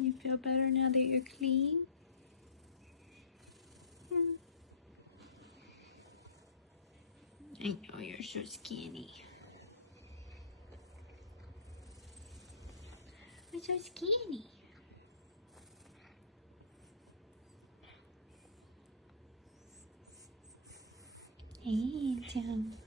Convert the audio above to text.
You feel better now that you're clean? I know you're so skinny. You're so skinny. Hey, Tim.